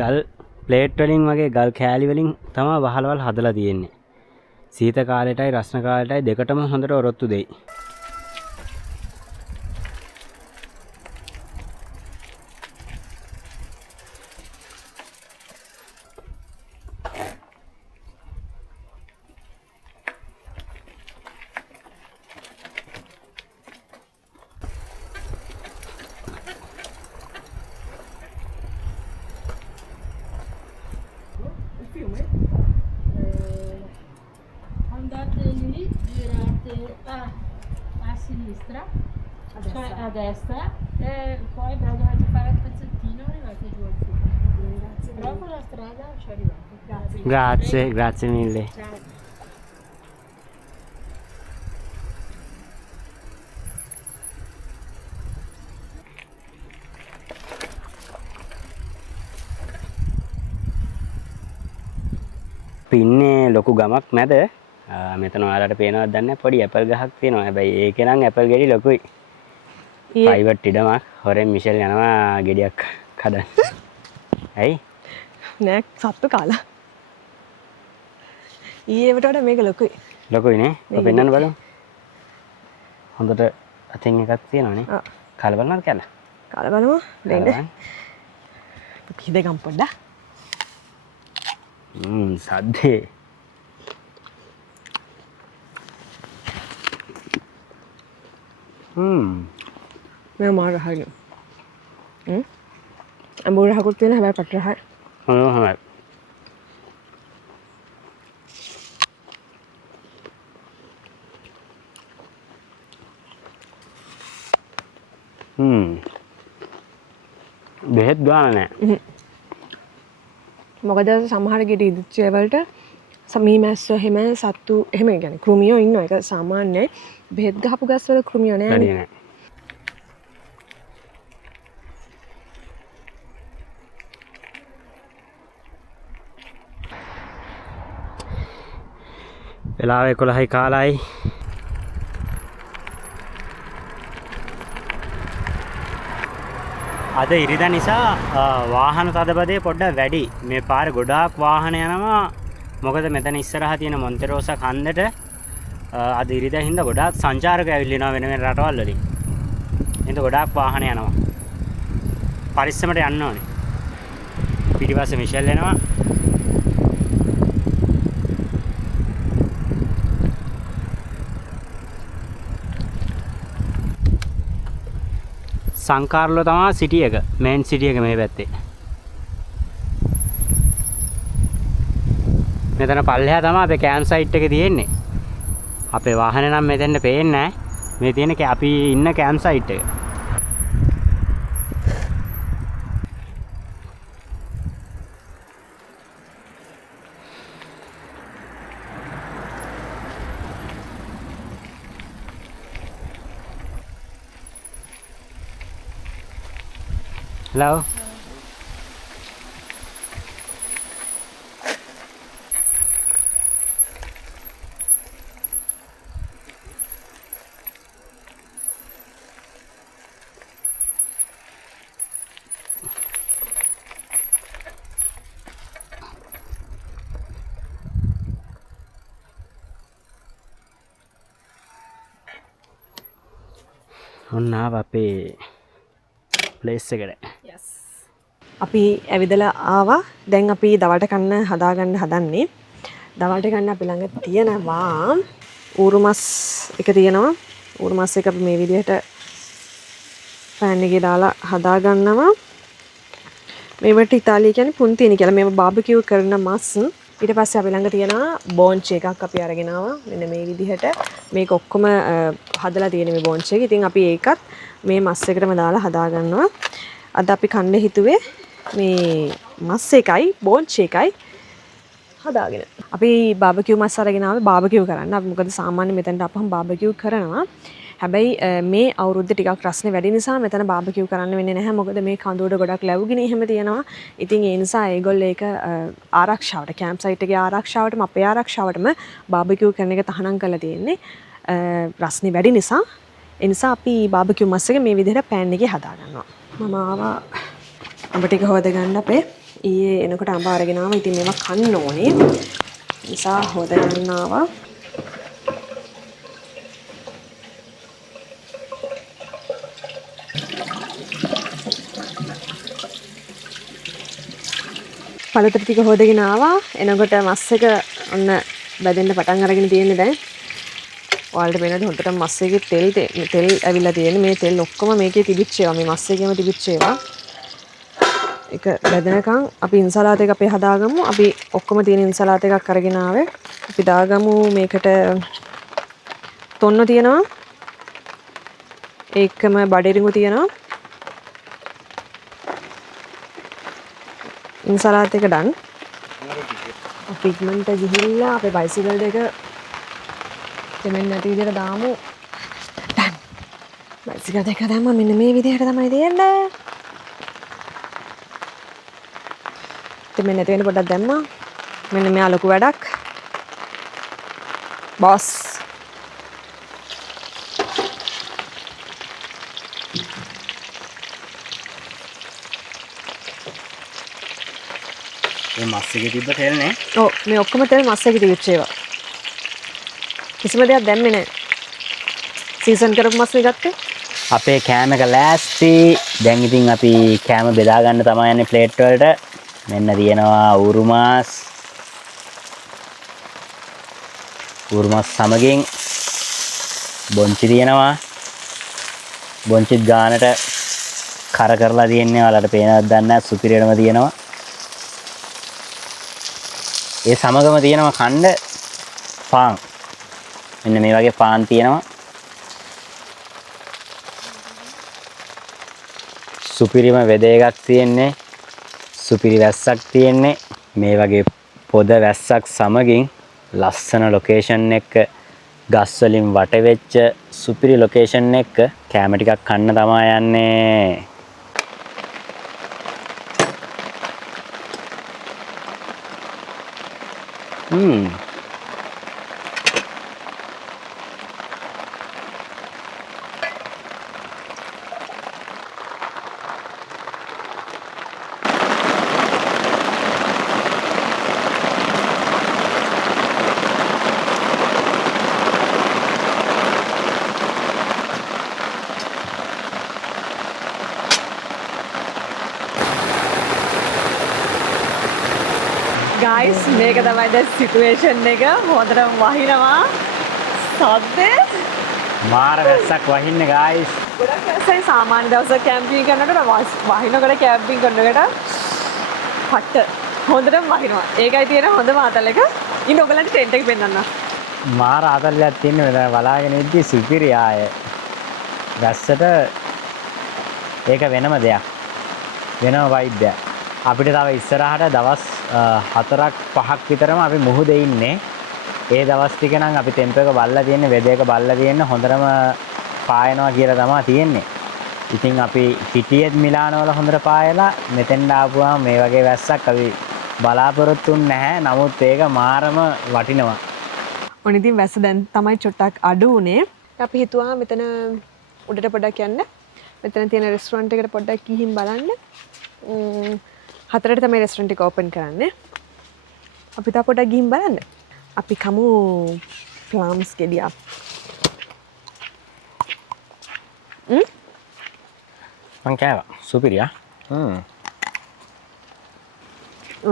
ගල් ප්ලේට් වලින් වගේ ගල් කෑලි වලින් තමයි වහලවල් හදලා තියෙන්නේ. සීත කාලෙටයි රස්න කාලෙටයි දෙකටම හොඳට ඔරොත්තු දෙයි. Andate lì, girate a sinistra, cioè a destra, e poi dovete fare il pezzettino e arrivate giù al fiume. Però con la strada ci arrivate. Grazie mille. Ciao. අපි අපි ඉන්නේ ලොකු ගමක් මැද. මෙතන ඔයාලට පේනවද දන්නේ නැහැ පොඩි ඇපල් ගහක් තියෙනවා. හැබැයි ඒකේ නම් ඇපල් ගෙඩි ලොකුයි. ප්‍රයිවට් ඉඩමක්. හොරෙන් මිෂෙල් යනවා ගෙඩියක් කඩන්න. ඇයි? නෑ සත්තු කාලා. ඊයේට වඩා මේක ලොකුයි. ලොකුයිනේ. ඔය පෙන්නන්න බලමු. හොඳට අතින් එකක් තියෙනවනේ. ඔව්. කාලා බලන්නද කියලා? කාලා බලමු. දෙන්න. පිහිදගම් පොඩ්ඩක්. සද්දේ. මේ මාර රහයි. අඹුර රහකුත් තියෙන හැබැයි පට රහයි. හොඳයි. බෙහෙත් ගාන නැහැ. මොකද සමහර ගෙඩි ඉදිච්ච වලට සමී මැස්ස එහෙම සත්තු එහෙම කියන්නේ කෘමියෝ ඉන්නවා. ඒක සාමාන්‍යයි. බෙහෙත් ගහපු ගස් වල කෘමියෝ නැහැ. වැඩි නැහැ. වෙලාව 11යි කාලයි. අද ඉරිදා නිසා වාහන තදබදේ පොඩ්ඩක් වැඩි. මේ පාරේ ගොඩාක් වාහන යනවා. මොකද මෙතන ඉස්සරහා තියෙන මොන්තෙරෝසා කන්දට අද ඉරිදා හින්දා ගොඩාක් සංචාරකයෝ ඇවිල්ලා වෙන වෙන රටවල් වලින්. හින්දා ගොඩාක් වාහන යනවා. පරිස්සමට යන්න ඕනේ. පිටිපස්සේ මිෂෙල් එනවා. සංකාරලෝ තමයි සිටි එක. මේන් සිටි එක මේ පැත්තේ. මෙතන පල්ලෙහා තමයි අපේ කැම්ප් සයිට් එක තියෙන්නේ. අපේ වාහනේ නම් මෙතෙන්ට පේන්නේ නැහැ. මේ තියෙන අපි ඉන්න කැම්ප් සයිට් එක. Hello. ඔන්න අපේ ප්ලේස් එකට. අපි ඇවිදලා ආවා. දැන් අපි දවල්ට කන්න හදාගන්න හදන්නේ. දවල්ට කන්න අපි ළඟ තියෙනවා ඌරු මස් එක තියෙනවා. ඌරු මස් එක අපි මේ විදිහට පෑන් එකේ දාලා හදාගන්නවා. මේවට ඉතාලිය කියන්නේ පුන්තිනි කියලා. මේව බාබකියු කරන මස්. ඊට පස්සේ අපි ළඟ තියෙනවා බෝන්ච් එකක් අපි අරගෙන ආවා. මෙන්න මේ විදිහට මේක ඔක්කොම හදලා තියෙන මේ බෝන්ච් එක. ඉතින් අපි ඒකත් මේ මස් එකටම දාලා හදාගන්නවා. අද අපි කන්න හිතුවේ මේ මස් එකයි බෝන්ච් එකයි හදාගෙන. අපි බාබකියු මස් අරගෙන ආවේ බාබකියු කරන්න. අපි මොකද සාමාන්‍ය මෙතනට අපහම බාබකියු කරනවා. හැබැයි මේ අවුරුද්ද ටිකක් රස්නේ වැඩි නිසා මෙතන බාබකියු කරන්න වෙන්නේ නැහැ. මොකද මේ කඳුඩ ගොඩක් ලැබුගිනි එහෙම තියෙනවා. ඉතින් ඒ නිසා ඒගොල්ලෝ ඒක ආරක්ෂාවට කැම්ප් සයිට් එකේ ආරක්ෂාවටම අපේ ආරක්ෂාවටම බාබකියු කරන එක තහනම් කරලා තියෙන්නේ. රස්නේ වැඩි නිසා. ඒ නිසා අපි බාබකියු මස් එක මේ විදිහට පෑන් එකේ හදාගන්නවා. මම ආවා අඹ ටික හොදගන්න අපේ ඊයේ එනකොට අඹ අරගෙන ආවා. ඉතින් මේවා කන්න ඕනේ. නිසා හොදගන්න ආවා. පළතුරු ටික හොදගෙන ආවා. එනකොට මස් එක ඔන්න බැදෙන්න පටන් අරගෙන තියෙන්නේ දැන්. ඔයාලට වෙනද හොඳට මස් එකේ තෙල් ඇවිල්ලා තියෙන්නේ. මේ තෙල් ඔක්කොම මේකේ තිබිච්ච ඒවා. මේ මස් එකේම තිබිච්ච ඒවා. ඒක බැදෙනකන් අපි ඉන්සලාත් එක අපේ හදාගමු. අපි ඔක්කොම තියෙන ඉන්සලාත් එකක් අරගෙන ආවේ. අපි දාගමු මේකට තොන්න තියෙනවා. ඒකම බඩේරිඟු තියෙනවා. ඉන්සලාත් එක ඩන්. අපි ඉක්මනට ගිහිල්ලා අපේ බයිසිකල් දෙක දෙමෙන් නැති විදිහට දාමු. ඩන්. බයිසිකල් දෙක දැම්මා මෙන්න මේ විදිහට තමයි දෙන්නේ. දෙමෙන් නැති වෙන පොඩ්ඩක් දැම්මා. මෙන්න මෙයා ලොකු වැඩක්. බොස්. මේ මස් එකේ තිබ්බ තෙල් නේ. ඔව් මේ ඔක්කොම තෙල් මස් එකේ තිබිච්ච ඒවා. කිසිම දෙයක් දැම්මේ නැහැ. සීසන් කරපු මස් නේ ගත්තේ. අපේ කෑම එක ලෑස්ති. දැන් ඉතින් අපි කෑම බෙදා ගන්න තමයි යන්නේ ප්ලේට් වලට. මෙන්න තියෙනවා උරුමාස්. උරුමාස් සමගින් බොන්චි තියෙනවා. බොන්චිත් ගානට කර කරලා තියෙන්නේ. ඔයාලට පේනවද දන්නේ නැහැ. සුපිරියටම තියෙනවා. ඒ සමගම තියෙනවා කණ්ඩ පාන්. මෙන්න මේ වගේ පාන් තියෙනවා. සුපිරිම වෙද එකක් තියෙන්නේ. සුපිරි වැස්සක් තියෙන්නේ. මේ වගේ පොද වැස්සක් සමගින් ලස්සන ලොකේෂන් එක ගස් වලින් වට වෙච්ච සුපිරි ලොකේෂන් එක කැම ටිකක් කන්න තමයි යන්නේ. ගයිස් මේක තමයි දැන් සිටුේෂන් එක. හොඳටම වහිනවා. සද්දේ මාර වැස්සක් වහින්නේ ගායිස්. ගොඩක් වැස්සයි සාමාන්‍ය දවසක කැම්පින් කරනකොට වහිනකොට කැම්පින් කරනකොට පට්ට හොඳටම වහිනවා. ඒකයි තියෙන හොඳම ආතල් එක. ඉන්න ඔයගලන්ට ටෙන්ට් එක පෙන්නන්න. මාර ආතල්ලයක් තියෙනවා. දැන් බලාගෙන ඉද්දි සුපිරි ආය. වැස්සට ඒක වෙනම දෙයක්. වෙනම වයිබ් එකක්. අපිට තව ඉස්සරහට දවස් 4ක් 5ක් විතරම අපි මුහුදේ ඉන්නේ. ඒ දවස් ටික නම් අපි ටෙම්පර් එක බලලා තියෙන්නේ, වෙද එක බලලා තියෙන්නේ හොඳටම පායනවා කියලා තමයි තියෙන්නේ. ඉතින් අපි හිටියෙත් මිලානෝ වල හොඳට පායලා මෙතෙන්ට ආපුවාම මේ වගේ වැස්සක් අපි බලාපොරොත්තු නැහැ. නමුත් ඒක මාරම වටිනවා. ඔන්න ඉතින් වැස්ස දැන් තමයි චොට්ටක් අඩු උනේ. අපි හිතුවා මෙතන උඩට පොඩ්ඩක් යන්න. මෙතන තියෙන රෙස්ටුරන්ට් එකට පොඩ්ඩක් ගිහින් බලන්න. 4ට තමයි රෙස්ටුරන්ට් එක ඕපන් කරන්නේ. අපි තා පොඩ්ඩක් ගිහින් බලන්න. අපි කමු ප්ලම්ස් ගෙඩියක්. මං කෑවා. සුපිරියා.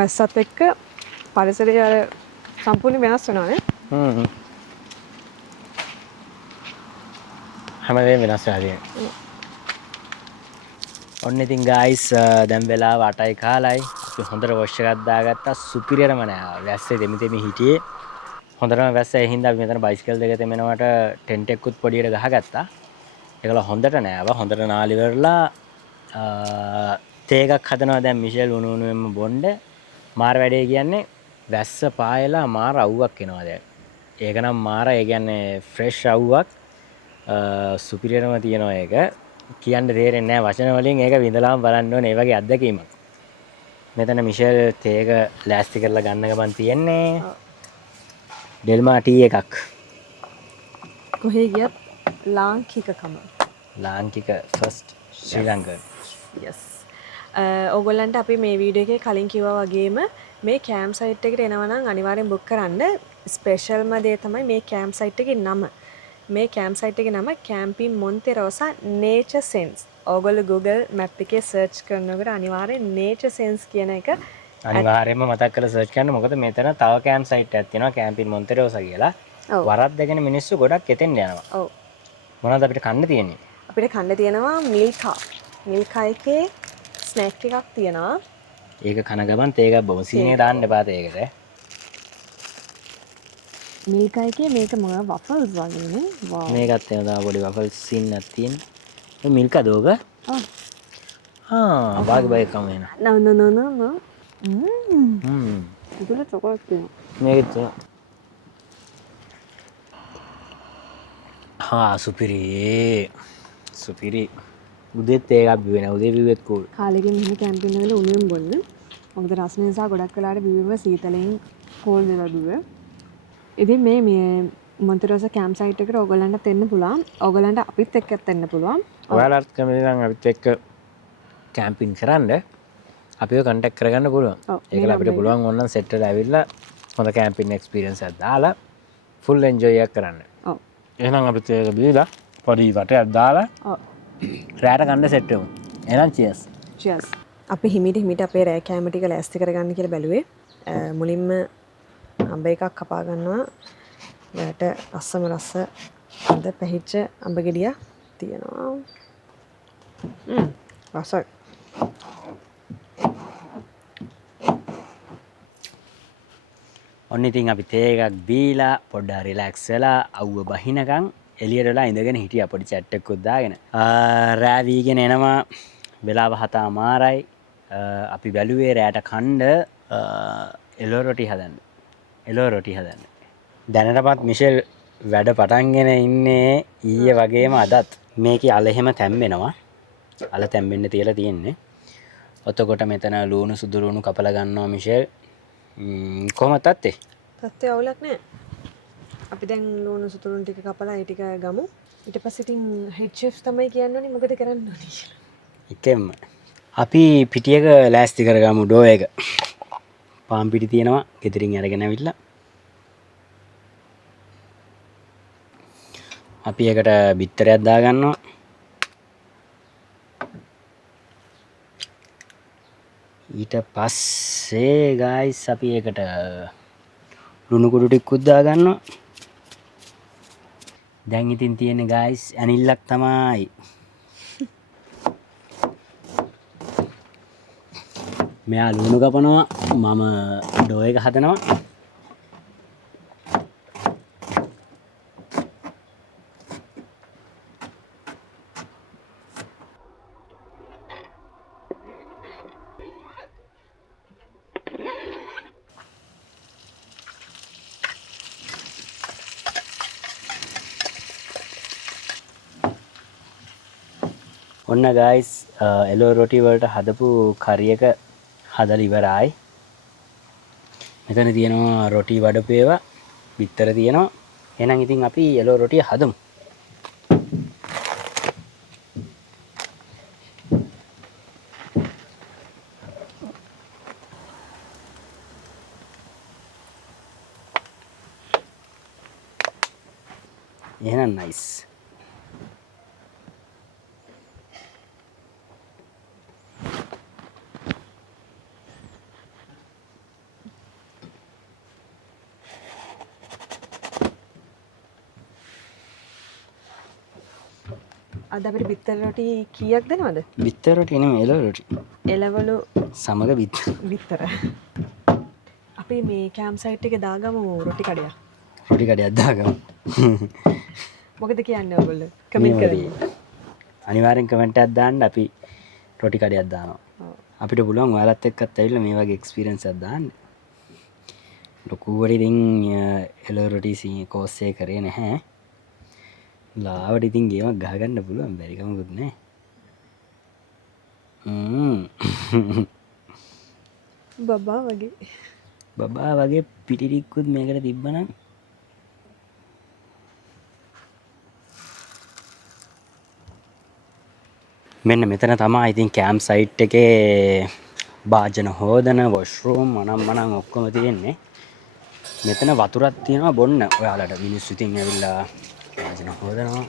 වැස්සත් එක්ක පරිසරය අර සම්පූර්ණ වෙනස් වෙනවා නේ. හැමදේම වෙනස් වෙලා තියෙනවා. ඔන්න ඉතින් ගායිස් දැන් වෙලාව 8යි කාලයි. අපි හොඳට වොෂ් එකක් දාගත්තා. සුපිරියරම නෑ. වැස්සේ දෙමි දෙමි හිටියේ. හොඳටම වැස්ස ඒ හින්දා අපි මෙතන බයිසිකල් දෙක තෙමෙනවට ටෙන්ට් එකකුත් පොඩියට ගහගත්තා. ඒකල හොඳට නෑව. හොඳට නාලි වෙරලා තේ එකක් හදනවා දැන් මිෂෙල් උණු උණුවෙන්ම බොන්න. මාර වැඩේ කියන්නේ වැස්ස පායලා මාර අවුවක් එනවා දැන්. ඒක නම් මාර ඒ කියන්නේ ෆ්‍රෙෂ් අවුවක්. සුපිරියරම තියෙනවා ඒක. කියන්න තේරෙන්නේ නැහැ වචන වලින්. ඒක විඳලාම බලන්න ඕනේ. ඒ වගේ අත්දැකීමක්. මෙතන මිෂෙල් තේක ලෑස්ති කරලා ගන්න ගමන් තියෙන්නේ. ඩෙල්මා ටී එකක්. කොහේ ගියත් ලාංකිකකම. ලාංකික ෆස්ට් ශ්‍රී ලංකා. yes. ඕගොල්ලන්ට අපි මේ වීඩියෝ එකේ කලින් කිව්වා වගේම මේ කැම්ප් සයිට් එකට එනවා නම් අනිවාර්යෙන් බුක් කරන්න. ස්පෙෂල්ම දේ තමයි මේ කැම්ප් සයිට් එකේ නම. මේ කැම්ප් සයිට් එකේ නම කැම්පින් මොන්තෙරෝසා නේචර් සෙන්ස්. ඕගොල්ලෝ Google map එකේ search කරනකොට අනිවාර්යෙන් nature sense කියන එක අනිවාර්යයෙන්ම මතක් කරලා search කරන්න. මොකද මෙතන තව කැම්ප් සයිට් එකක් තියෙනවා කැම්පින් මොන්තෙරෝසා කියලා. වරද්දගෙන මිනිස්සු ගොඩක් එතෙන් යනවා. ඔව්. මොනවද අපිට කන්න තියෙන්නේ? අපිට කන්න තියෙනවා මිල්කා. මිල්කා එකේ ස්නැක් එකක් තියෙනවා. ඒක කන ගමන් තේක බොම සීනේ දාන්න එපා තේකට. මිල්කා එකේ මේක මොනවා වෆල්ස් වගේනේ. වාව්. මේකත් එනවා පොඩි වෆල්ස් සින්නක් තියෙන. මේ මිල්කා දෝග? ඔව්. බාගේ බයි කම එන. නෝ. ඒකල චොකලට් තියෙනවා. මේකත් සුපිරි. උදේත් ඒකක් බිවෙන. උදේ බිවෙත් කූල්. කාලෙකින් මෙහෙම කැම්පින් වල උණුවෙන් බොන්න. මොකද රස නිසා ගොඩක් වෙලාවට බිව්වම සීතලෙන් කෝල් වෙලා දුවේ. ඉතින් මේ මොන්තරෝසා කැම්ප් සයිට් එකට ඔයගලන්ට එන්න පුළුවන්. ඔයගලන්ට අපිත් එක්කත් එන්න පුළුවන්. ඔයාලත් කැමති නම් අපිත් එක්ක කැම්පින් කරන්න අපිව කන්ටැක්ට් කරගන්න පුළුවන්. ඔව්, මේ ඒකල අපිට number පුළුවන් ඕනනම් සෙට් වෙලා ඇවිල්ලා හොඳ කැම්පින් එක්ස්පීරියන්ස් එකක් දාලා ෆුල් එන්ජොයි එකක් කරන්න. ඔව්. එහෙනම් අපිත් ඒක බීලා පොඩි වටයක් දාලා ඔව්. රැයට කන්න සෙට් වෙමු. එහෙනම් cheers. cheers. අපි හිමිට අපේ රෑ කෑම ටික ලෑස්ති කරගන්න කියලා බැලුවේ. මුලින්ම අඹ එකක් කපා ගන්නවා. ඊට රස හොඳ පැහිච්ච අඹ ගෙඩියක් තියෙනවා. රසයි. ඔන්න ඉතින් අපි තේ එකක් බීලා පොඩ්ඩක් රිලැක්ස් වෙලා අවුව බහිනකම් එළියට වෙලා ඉඳගෙන හිටියා පොඩි chat එකකුත් දාගෙන. රෑ වීගෙන එනවා වෙලාව 7:00මාරයි. අපි බැලුවේ රෑට කණ්ඩ එළෝ රොටි හදන්න. දැනටමත් මිෂෙල් වැඩ පටන්ගෙන ඉන්නේ ඊයේ වගේම අදත්. මේකේ අල එහෙම තැම්බෙනවා. අල තැම්බෙන්න තියලා තියෙන්නේ. ඔතකොට මෙතන ලුණු සුදු ලුණු කපලා ගන්නවා මිෂෙල්. කොහොමද තත්ත්වේ? තත්ත්වය අවුලක් නෑ. අපි දැන් ලුණු සුතුරුන් ටික කපලා ඒ ටික ගමු. ඊට පස්සේ ඉතින් හෙඩ් චෙෆ් තමයි කියන්නේ මොකද කරන්න ඕනේ කියලා. එකෙන්ම අපි පිටියක ලෑස්ති කරගමු ඩෝ එක. පාන් පිටි තියෙනවා ගෙදරින් අරගෙන ඇවිල්ලා. අපි එකට බිත්තරයක් දාගන්නවා. ඊට පස්සේ ගයිස් අපි එකට ලුණු කුඩු ටිකකුත් දාගන්නවා. දැන් ඉතින් තියෙන්නේ ගයිස් ඇනිල්ලක් තමයි. මෙයා ලුණු කපනවා මම ඩෝ එක හදනවා. ඔන්න ගයිස් එලෝ රොටි වලට හදපු කරි එක හදලා ඉවරයි. මෙතන තියෙනවා රොටි වඩපු ඒවා බිත්තර තියෙනවා. එහෙනම් ඉතින් අපි එලෝ රොටිය හදමු. එහෙනම් නයිස්. අද අපිට බිත්තර රොටි කීයක් දෙනවද? බිත්තර රොටි නෙමෙයි එලෝ රොටි. එළවලු සමග බිත්තර. අපි මේ කැම්ප් සයිට් එකේ දාගමු රොටි කඩයක්. රොටි කඩයක් දාගමු. මොකද කියන්නේ ඔයගොල්ලෝ? කමෙන්ට් කරන්න. අනිවාර්යෙන් කමෙන්ට් එකක් දාන්න අපි රොටි කඩයක් දානවා. අපිට පුළුවන් ඔයාලත් එක්කත් ඇවිල්ලා මේ වගේ එක්ස්පීරියන්ස් එකක් දාන්න. ලොකුවට ඉතින් එලෝ රොටි කෝස් එක කරේ නැහැ. ලාවට ඉතින් ගේමක් ගහගන්න පුළුවන් බැරි කමකුත් නැහැ. බබා වගේ පිටි ටිකකුත් මේකට තිබ්බනම් මෙන්න මෙතන තමයි ඉතින් කැම්ප් සයිට් එකේ භාජන හොදන වොෂ්රූම් මනම් ඔක්කොම තියෙන්නේ. මෙතන වතුරක් තියෙනවා බොන්න ඔයාලට. මිනිස්සු ඉතින් ඇවිල්ලා භාජන හොදනවා.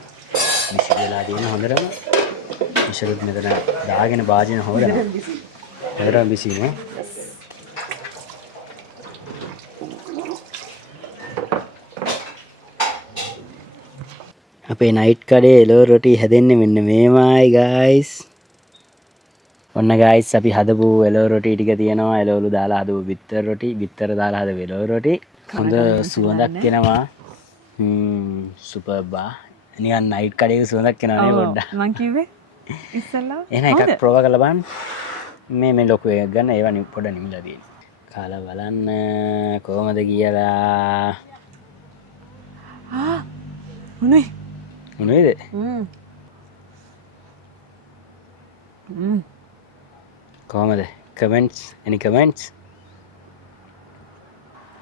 මිෂි වෙලා තියෙන හොඳටම. මිෂරුත් මෙතන දාගෙන භාජන හොදනවා. හොදලා බිසිනේ. අපේ නයිට් කඩේ එලෝ රොටි හැදෙන්නේ මෙන්න මේමයි ගයිස්. ඔන්න ගයිස් අපි හදපු එලෝ රොටි ටික තියෙනවා. එලෝලු දාලා හදපු බිත්තර රොටි, බිත්තර දාලා හදපු එලෝ රොටි. හොඳ සුවඳක් එනවා. සුපර් බා. නිකන් නයිට් කඩේ සුවඳක් එනවා නේ පොඩ්ඩක්. මං කිව්වේ ඉස්සල්ලා. එහෙනම් එකක් ප්‍රෝවා කරලා බලන්න. මේ ලොකු එකක් ගන්න ඒවා පොඩ නිමිලා තියෙනවා. කාලා බලන්න කොහමද කියලා. උනේ. මොනවද? කොහමද? comments any comments?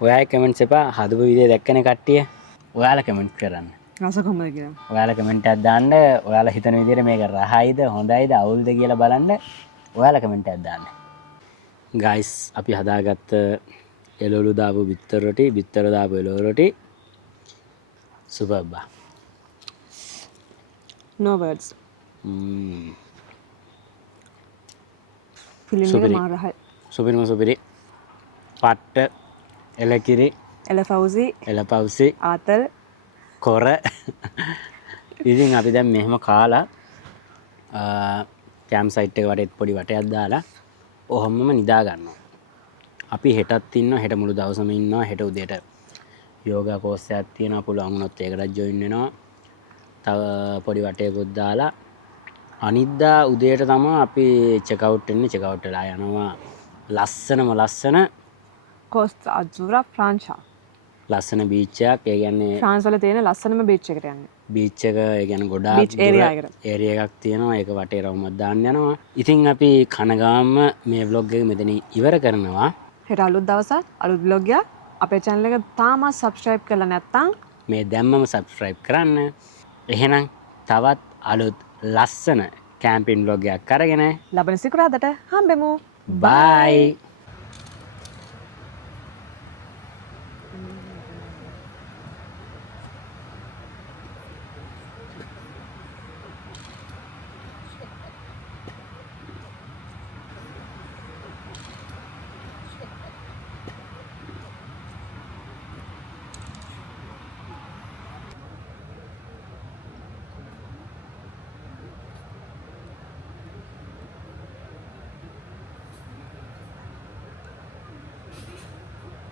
ඔයාලා කමෙන්ට්ස් එපා හදපු විදිය දැක්කනේ කට්ටිය. ඔයාලා කමෙන්ට් කරන්න. රස කොහමද කියලා. ඔයාලා කමෙන්ට් එකක් දාන්න. ඔයාලා හිතන විදියට මේක රහයිද හොඳයිද අවුල්ද කියලා බලන්න. ඔයාලා කමෙන්ට් එකක් දාන්න. ගයිස් අපි හදාගත්ත එළවලු දාපු බිත්තර රොටි, බිත්තර දාපු එළවලු රොටි. සුපර්බා. No words. ෆිල්ම් එක සුපිරි. මාරහයි. සුපිරිම සුපිරි. පට්ට එලකිරි එලෆවුසි එලපවුසි ආතල් කොර ඉතින් අපි දැන් මෙහෙම කාලා කෑම් සයිට් එක වටේත් පොඩි වටයක් දාලා ඔහොමම නිදා ගන්නවා. අපි හෙටත් ඉන්නවා, හෙට මුළු දවසම ඉන්නවා. හෙට උදේට යෝගා කෝස් එකක් තියෙනවා. පුළුවන් වුණොත් ඒකටත් ජොයින් වෙනවා. තව පොඩි වටයකුත් දාලා අනිද්දා උදේට තමයි අපි චෙක් අවුට් වෙන්නේ. චෙක් අවුට් වෙලා යනවා ලස්සන කොස්ටා අජුරා ෆ්‍රාන්චා. ලස්සන බීච් එකක්. ඒ කියන්නේ ෆ්‍රාන්ස් වල තියෙන ලස්සනම බීච් එකට යන්නේ. බීච් එක ඒ කියන්නේ ගොඩාක් Beach area එකට. ඒරියා එකක් තියෙනවා. ඒක වටේ රවුමක් දාන්න යනවා. ඉතින් අපි කනගාම මේ vlog එක මෙතනින් ඉවර කරනවා. හෙට අලුත් දවසක් අලුත් vlog එකක්. අපේ channel එක තාමත් subscribe කරලා නැත්නම් මේ දැම්මම subscribe කරන්න. එහෙනම් තවත් අලුත් ලස්සන කැම්පින් vlog එකක් අරගෙන ලබන සිකුරාදට හම්බෙමු. bye.